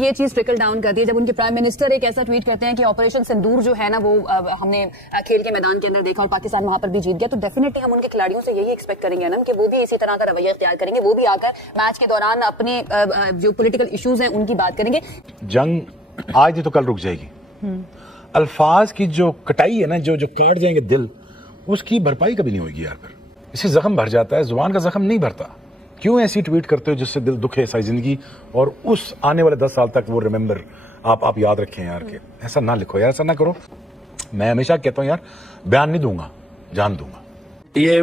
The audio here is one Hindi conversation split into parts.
ये चीज ट्रिकल डाउन करती है जब उनके प्राइम मिनिस्टर एक ऐसा ट्वीट करते हैं कि ऑपरेशन सिंदूर जो है ना वो हमने खेल के मैदान के अंदर देखा और पाकिस्तान वहां पर भी जीत गया, तो डेफिनेटली हम उनके खिलाड़ियों से यही एक्सपेक्ट करेंगे ना कि वो भी इसी तरह का रवैया इख्तियार करेंगे, वो भी आकर मैच के दौरान अपने जो पॉलिटिकल इश्यूज हैं उनकी बात करेंगे। जंग आज तो कल रुक जाएगी। अल्फाज की जो कटाई है ना, जो काट जाएंगे दिल, उसकी भरपाई कभी नहीं होगी यार। इससे जख्म भर जाता है, जुबान का जख्म नहीं भरता। क्यों ऐसी ट्वीट करते हो जिससे दिल दुखे सारी जिंदगी, और उस आने वाले 10 साल तक वो रिमेंबर आप याद रखें यार के ऐसा ना लिखो यार, ऐसा ना करो। मैं हमेशा कहता हूँ यार, बयान नहीं दूंगा, जान दूंगा। ये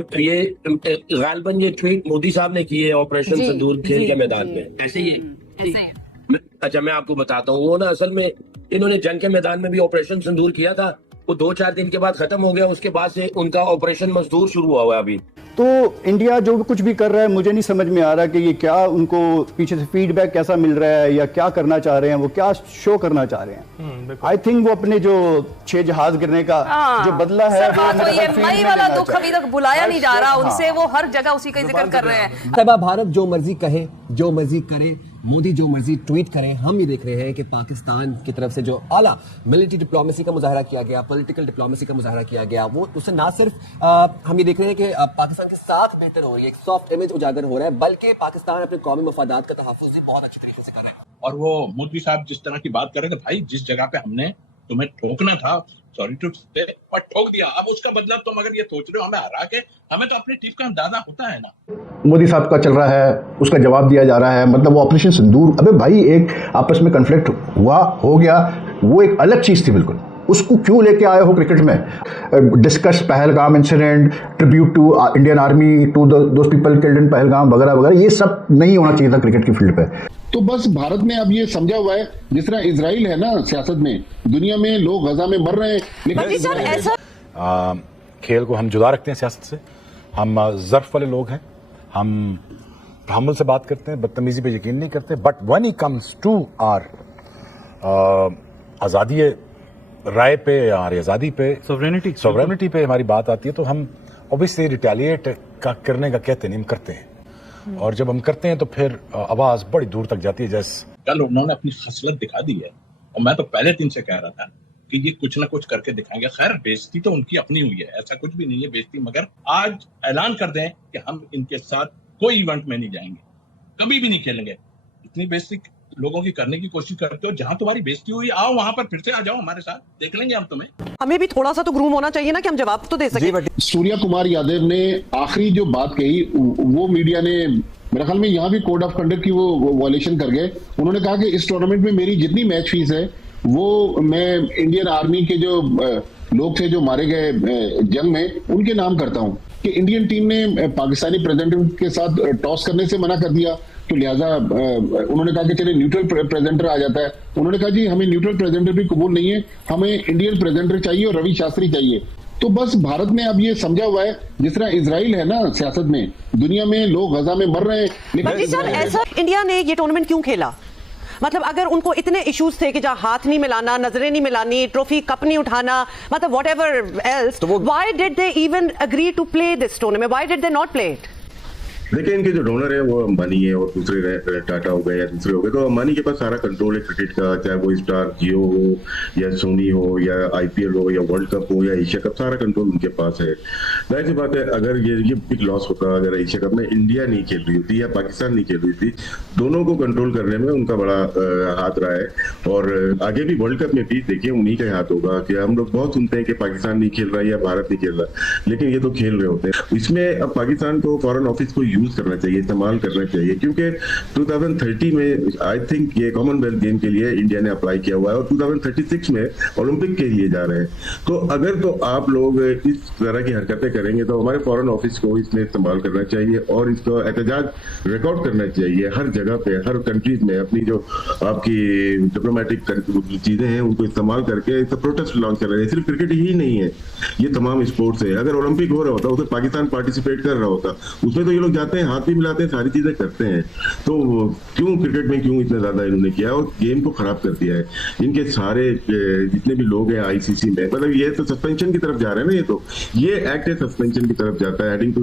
गालिबन ये ट्वीट मोदी साहब ने की है ऑपरेशन सिंदूर खेल के मैदान में, ऐसे ही है। अच्छा मैं आपको बताता हूँ, वो ना असल में इन्होंने जंग के मैदान में भी ऑपरेशन सिंदूर किया था, वो 2-4 दिन के बाद खत्म हो गया, उसके बाद से उनका ऑपरेशन मजदूर शुरू हुआ है अभी। तो इंडिया जो कुछ भी कर रहा है मुझे नहीं समझ में आ रहा कि ये क्या, उनको पीछे से फीडबैक कैसा मिल रहा है या क्या करना चाह रहे हैं, वो क्या शो करना चाह रहे हैं। आई थिंक वो अपने जो 6 जहाज गिरने का जो बदला है वो ये मई वाला दुख अभी तक बुलाया नहीं जा रहा उनसे, वो हर जगह उसी का जिक्र कर रहे हैं। तब भारत जो मर्जी कहे, जो मर्जी करे, मोदी जो मर्जी ट्वीट करें, हम ये देख रहे हैं कि पाकिस्तान की तरफ से जो आला मिलिट्री डिप्लोमेसी का मुजाहरा किया गया, पॉलिटिकल डिप्लोमेसी का मुजाहरा किया गया, वो उससे ना सिर्फ हम ये देख रहे हैं कि पाकिस्तान के साथ बेहतर हो रही है, एक सॉफ्ट इमेज उजागर हो रहा है, बल्कि पाकिस्तान अपने कौमी मफादात का तहफ़्फ़ुज़ भी बहुत अच्छे तरीके से कर रहा है। और वो मोदी साहब जिस तरह की बात कर रहे थे, भाई जिस जगह पे हमने तुम्हें ठोकना था, सॉरी टू से, और ठोक दिया, अब उसका बदला तुम अगर ये सोच रहे हो हमें हरा के, हमें तो अपनी टीम का अंदाजा होता है ना। मोदी साहब का चल रहा है, उसका जवाब दिया जा रहा है, मतलब वो ऑपरेशन सिंदूर, अबे भाई एक आपस में कन्फ्लिक्ट हुआ, हो गया, वो एक अलग चीज थी बिल्कुल, उसको क्यों लेके आए हो क्रिकेट में। Discuss Pahalgam incident, tribute to Indian army, to those people killed in Pahalgam वगैरह वगैरह, ये सब नहीं होना चाहिए था क्रिकेट की फील्ड पे। तो बस भारत ने अब ये समझा हुआ है, जिस तरह इजराइल है ना सियासत में, दुनिया में लोग गजा में मर रहे हैं, लेकिन खेल को हम जुदा रखते हैं सियासत से। हम ज़र्फ वाले लोग हैं, हम तहम्मुल से बात करते हैं, बदतमीजी पे यकीन नहीं करते, but when it comes to our आज़ादी राय पे या आज़ादी पे, सॉवरेनिटी पे हमारी बात आती है, तो हम ऑब्वियसली रिटेलिएट करने का कहते नहीं, हम करते हैं। और जब हम करते हैं तो फिर आवाज बड़ी दूर तक जाती है। जैसे कल उन्होंने अपनी खसलत दिखा दी है, और मैं तो पहले दिन से कह रहा था कि ये कुछ ना कुछ करके दिखाएंगे। खैर बेइज्जती तो उनकी अपनी हुई है, ऐसा कुछ भी नहीं है बेइज्जती, मगर आज ऐलान कर दें कि हम इनके साथ कोई इवेंट में नहीं जाएंगे, कभी भी नहीं खेलेंगे। इतनी बेइज्जती लोगों की करने की कोशिश करते हो, जहां तुम्हारी बेइज्जती हुई आओ वहां पर फिर से आ जाओ हमारे साथ, देख लेंगे हम तुम्हें। हमें भी थोड़ा सा तो ग्रूम होना चाहिए ना कि हम जवाब तो दे सकें। सूर्या कुमार यादव ने आखिरी जो बात कही, वो मीडिया ने मेरे ख्याल में यहाँ भी कोड ऑफ कंडक्ट की वो वायलेशन कर गए। उन्होंने कहा कि इस टूर्नामेंट में मेरी जितनी मैच फीस है वो मैं इंडियन आर्मी के जो लोग थे जो मारे गए जंग में, उनके नाम करता हूँ। कि इंडियन टीम ने पाकिस्तानी प्रेजेंटर के साथ टॉस करने से मना कर दिया, तो लिहाजा उन्होंने कहा कि चलिए न्यूट्रल प्रेजेंटर आ जाता है। उन्होंने कहा जी हमें न्यूट्रल प्रेजेंटर भी कबूल नहीं है, हमें इंडियन प्रेजेंटर चाहिए और रवि शास्त्री चाहिए। तो बस भारत ने अब ये समझा हुआ है, जिस तरह इजराइल है ना सियासत में, दुनिया में लोग गजा में मर रहे हैं, लेकिन ऐसा इंडिया ने ये टूर्नामेंट क्यों खेला? मतलब अगर उनको इतने इश्यूज थे कि जहाँ हाथ नहीं मिलाना, नजरें नहीं मिलानी, ट्रॉफी कप नहीं उठाना, मतलब whatever else, why did they even agree to play this tournament? Why did they not play it? देखिए इनके जो डोनर है वो अंबानी है और दूसरे टाटा हो गए या दूसरे हो गए, तो अंबानी के पास सारा कंट्रोल है क्रिकेट का, चाहे वो स्टार जियो हो या सोनी हो या आईपीएल हो या वर्ल्ड कप हो या एशिया कप, सारा कंट्रोल उनके पास है। जाहिर सी बात है अगर ये बिग लॉस होता, अगर एशिया कप में इंडिया नहीं खेल रही होती या पाकिस्तान नहीं खेल रही थी, दोनों को कंट्रोल करने में उनका बड़ा हाथ रहा है। और आगे भी वर्ल्ड कप में भी देखिए उन्हीं का हाथ होगा। कि हम लोग बहुत सुनते हैं कि पाकिस्तान नहीं खेल रहा है या भारत नहीं खेल रहा, लेकिन ये तो खेल रहे होते हैं। इसमें अब पाकिस्तान को फॉरेन ऑफिस को यूज करना चाहिए, इस्तेमाल करना चाहिए, क्योंकि 2030 में आई थिंक ये कॉमनवेल्थ गेम के लिए इंडिया ने अप्लाई किया हुआ है और 2036 में ओलंपिक के लिए जा रहे हैं। तो अगर तो आप लोग इस तरह की हरकतें करेंगे तो हमारे फॉरेन ऑफिस को इसमें इस्तेमाल करना चाहिए और इसको एहतजाज रिकॉर्ड करना चाहिए हर जगह पे, हर कंट्रीज में। अपनी जो आपकी डिप्लोमेटिक चीजें हैं उनको इस्तेमाल करके प्रोटेस्ट लॉन्च कर रहे हैं। सिर्फ क्रिकेट ही नहीं है, ये तमाम स्पोर्ट्स है। अगर ओलंपिक हो रहा होता, उसमें पाकिस्तान पार्टिसिपेट कर रहा होता, उसमें तो ये लोग जाते जाते हैं, हाथ भी मिलाते हैं, सारी चीजें करते हैं। तो क्यों क्रिकेट में क्यों इतना ज्यादा इन्होंने किया और गेम को खराब कर दिया है। इनके सारे जितने भी लोग हैं आईसीसी में, मतलब ये तो सस्पेंशन की तरफ जा रहे हैं ना, ये एक्ट है सस्पेंशन की तरफ जाता है, हेडिंग टू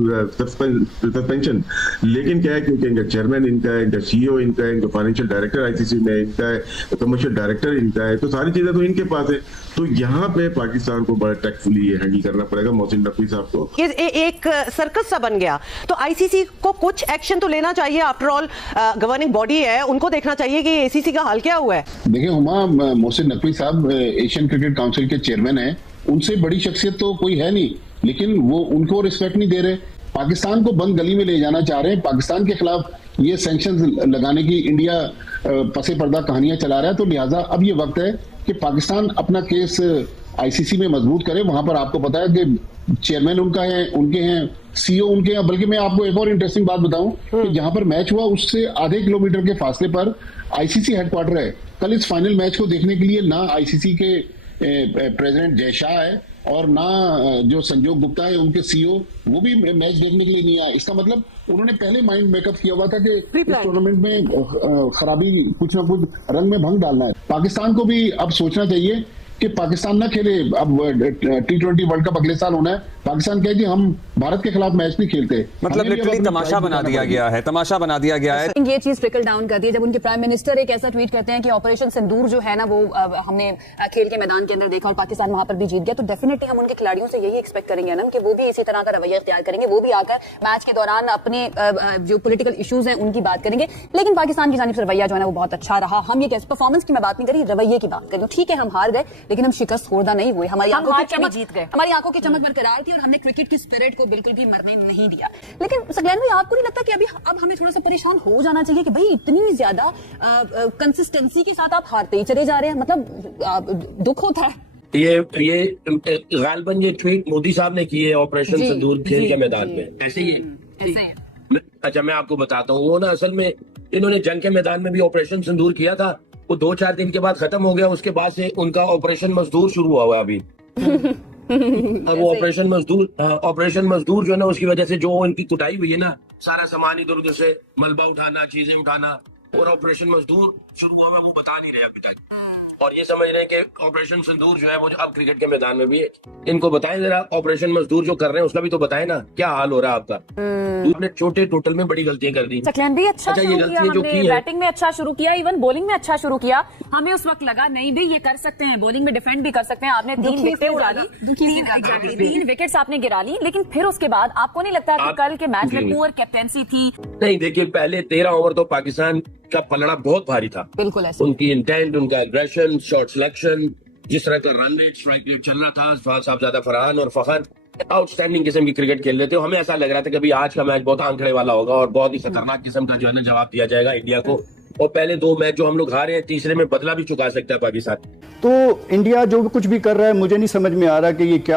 सस्पेंशन। लेकिन क्या है, क्योंकि इनका चेयरमैन इनका है, इनका सीईओ इनका है, इनका फाइनेंशियल डायरेक्टर आईसीसी में इनका है, कमर्शियल डायरेक्टर इनका है, तो सारी चीजें तो इनके पास है। तो यहाँ पे पाकिस्तान को बड़ा टैक्टफुली हैंडल करना पड़ेगा मोहसिन नकवी साहब को। ये एक सर्कस सा बन गया, तो आईसीसी को कुछ एक्शन तो लेना चाहिए। आफ्टर ऑल गवर्निंग बॉडी है, उनको देखना चाहिए कि एसीसी का हाल क्या हुआ है। देखिए हुमा, मोहसिन नकवी साहब एशियन क्रिकेट काउंसिल के चेयरमैन हैं, उनसे बड़ी शख्सियत तो कोई है नहीं, लेकिन वो उनको रिस्पेक्ट नहीं दे रहे। पाकिस्तान को बंद गली में ले जाना चाह रहे हैं। पाकिस्तान के खिलाफ ये सैंक्शंस लगाने की इंडिया पसे पर्दा कहानियां चला रहा है। तो लिहाजा अब ये वक्त है कि पाकिस्तान अपना केस आईसीसी में मजबूत करे। वहां पर आपको पता है कि चेयरमैन उनका है, उनके हैं, सीईओ उनके हैं। बल्कि मैं आपको एक और इंटरेस्टिंग बात बताऊं कि जहां पर मैच हुआ उससे आधे किलोमीटर के फासले पर आईसीसी हेडक्वार्टर है। कल इस फाइनल मैच को देखने के लिए ना आईसीसी के प्रेसिडेंट जय शाह है और ना जो संजोग गुप्ता है उनके सीईओ, वो भी मैच देखने के लिए नहीं आए। इसका मतलब उन्होंने पहले माइंड मेकअप किया हुआ था कि इस टूर्नामेंट में खराबी, कुछ ना कुछ रंग में भंग डालना है। पाकिस्तान को भी अब सोचना चाहिए कि पाकिस्तान ना खेले। अब T20 वर्ल्ड कप अगले साल होना है। पाकिस्तान कहे कि हम भारत के खिलाफ मैच नहीं खेलते, मतलब लिटरली तमाशा बना दिया गया है, तमाशा बना दिया गया है। ये चीज ट्रिकल डाउन करती है जब उनके प्राइम मिनिस्टर एक ऐसा ट्वीट करते हैं कि ऑपरेशन सिंदूर जो है ना, वो हमने खेल के मैदान के अंदर देखा और पाकिस्तान वहां पर भी जीत गया। तो डेफिनेटली हम उनके खिलाड़ियों से यही एक्सपेक्ट करेंगे ना कि वो भी इसी तरह का रवैया इख्तियार करेंगे, वो भी आकर मैच के दौरान अपने जो पॉलिटिकल इश्यूज हैं उनकी बात करेंगे। लेकिन पाकिस्तान की जानिब से रवैया जो है ना वो बहुत अच्छा रहा। हम ये परफॉर्मेंस की मैं बात नहीं करी, रवैये की बात करी। ठीक है, हम हार गए लेकिन हम शिकस्त खोरदा नहीं हुए। हमारी आंखों की चमक जीत गए, हमारी आंखों की चमक बरकरार थी और हमने क्रिकेट की स्पिरिट को बिल्कुल भी मरने नहीं दिया। लेकिन सकलैन भाई, आपको नहीं लगता कि अब हमें थोड़ा सा परेशान हो जाना चाहिए कि भाई इतनी ज्यादा कंसिस्टेंसी के साथ आप हारते ही चले जा रहे हैं? मतलब दुख होता है। ये गालिबन ये ट्वीट मोदी साहब ने की है ऑपरेशन सिंदूर खेल के मैदान में, ऐसे ही है। अच्छा, मैं आपको बताता हूँ, वो ना असल में इन्होंने जंग के मैदान में भी ऑपरेशन सिंदूर किया था। वो 2-4 दिन के बाद खत्म हो गया। उसके बाद से उनका ऑपरेशन मजदूर शुरू हुआ है अभी। अब वो ऑपरेशन मजदूर जो है ना, उसकी वजह से जो इनकी कुटाई हुई है ना, सारा सामान इधर उधर से मलबा उठाना, चीजें उठाना, और ऑपरेशन मजदूर शुरू हुआ है, वो बता नहीं रहे अभी तक। और ये समझ रहे हैं कि ऑपरेशन सिंदूर जो है वो अब क्रिकेट के मैदान में भी है। इनको बताएं जरा, ऑपरेशन मजदूर जो कर रहे हैं उसका भी तो बताएं ना, क्या हाल हो रहा है आपका। आपने छोटे टोटल में बड़ी गलतियां कर दी। सकलैन भी अच्छा ये शुरू किया, गलतियां जो की हमने है, बैटिंग में अच्छा शुरू किया, इवन बॉलिंग में अच्छा शुरू किया। हमें उस वक्त लगा नहीं भाई ये कर सकते हैं, बॉलिंग में डिफेंड भी कर सकते हैं। आपने 3 विकेटें उड़ा ली, 3 विकेट्स आपने गिरा ली, लेकिन फिर उसके बाद आपको नहीं लगता कि कल के मैच में पुअर कैप्टेंसी थी? नहीं, देखिए पहले 13 ओवर तो पाकिस्तान का पलड़ा बहुत भारी था। बिल्कुल ऐसा। उनकी इंटेंट, उनका एग्रेशन, शॉट सिलेक्शन, जिस तरह का रन रेट, स्ट्राइक रेट चल रहा था, साहबजादा फरहान और फखर आउटस्टैंडिंग किस्म की क्रिकेट खेल रहे थे। हमें ऐसा लग रहा था कि अभी आज का मैच बहुत आंकड़े वाला होगा और बहुत ही खतरनाक किस्म का जो है ना जवाब दिया जाएगा इंडिया को। और पहले 2 मैच जो हम लोग हारे हैं, तीसरे में बदला भी चुका सकता है पाकिस्तान। तो इंडिया जो कुछ भी कर रहा है, मुझे नहीं समझ में आ रहा कि ये क्या